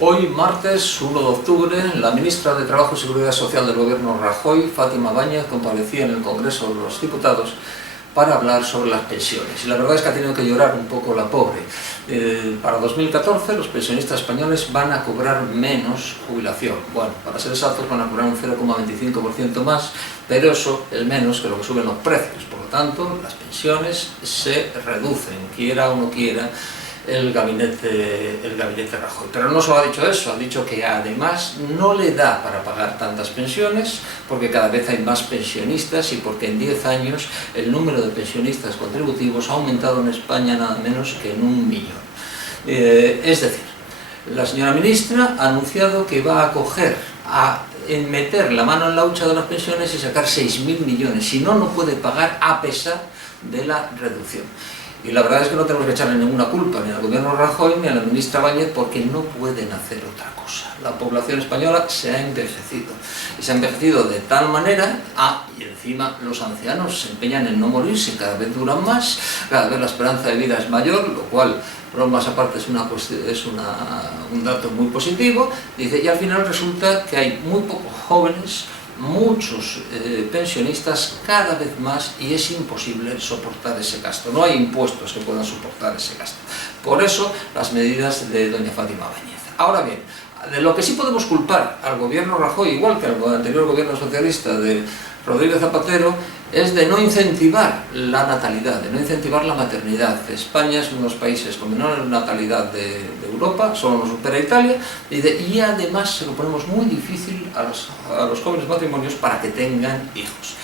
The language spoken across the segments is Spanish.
Hoy, martes 1 de octubre, la ministra de Trabajo y Seguridad Social del Gobierno Rajoy, Fátima Báñez, comparecía en el Congreso de los Diputados para hablar sobre las pensiones. Y la verdad es que ha tenido que llorar un poco la pobre. Para 2014 los pensionistas españoles van a cobrar menos jubilación. Bueno, para ser exactos van a cobrar un 0,25% más, pero eso es menos que lo que suben los precios. Por lo tanto, las pensiones se reducen, quiera o no quiera el gabinete Rajoy. Pero no solo ha dicho eso, ha dicho que además no le da para pagar tantas pensiones porque cada vez hay más pensionistas y porque en 10 años el número de pensionistas contributivos ha aumentado en España nada menos que en 1 millón. Es decir, la señora ministra ha anunciado que va a meter la mano en la hucha de las pensiones y sacar 6.000 millones, si no, no puede pagar a pesar de la reducción. Y la verdad es que no tenemos que echarle ninguna culpa ni al gobierno Rajoy ni a la ministra Báñez porque no pueden hacer otra cosa. La población española se ha envejecido. Y se ha envejecido de tal manera, y encima los ancianos se empeñan en no morirse, cada vez duran más, cada vez la esperanza de vida es mayor, lo cual, bromas aparte, es un dato muy positivo. Dice, y al final resulta que hay muy pocos jóvenes, muchos pensionistas, cada vez más, y es imposible soportar ese gasto. No hay impuestos que puedan soportar ese gasto. Por eso las medidas de doña Fátima Báñez. Ahora bien, de lo que sí podemos culpar al gobierno Rajoy, igual que al anterior gobierno socialista de Rodríguez Zapatero, es de no incentivar la natalidad, de no incentivar la maternidad. España es uno de los países con menor natalidad de Europa, solo nos supera Italia, y además se lo ponemos muy difícil a los jóvenes matrimonios para que tengan hijos.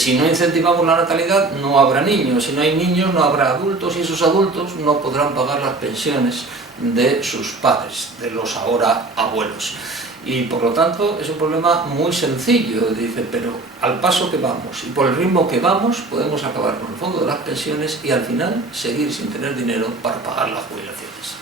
Si no incentivamos la natalidad, no habrá niños, si no hay niños, no habrá adultos, y esos adultos no podrán pagar las pensiones de sus padres, de los ahora abuelos. Y por lo tanto es un problema muy sencillo, dice, pero al paso que vamos y por el ritmo que vamos podemos acabar con el fondo de las pensiones y al final seguir sin tener dinero para pagar las jubilaciones.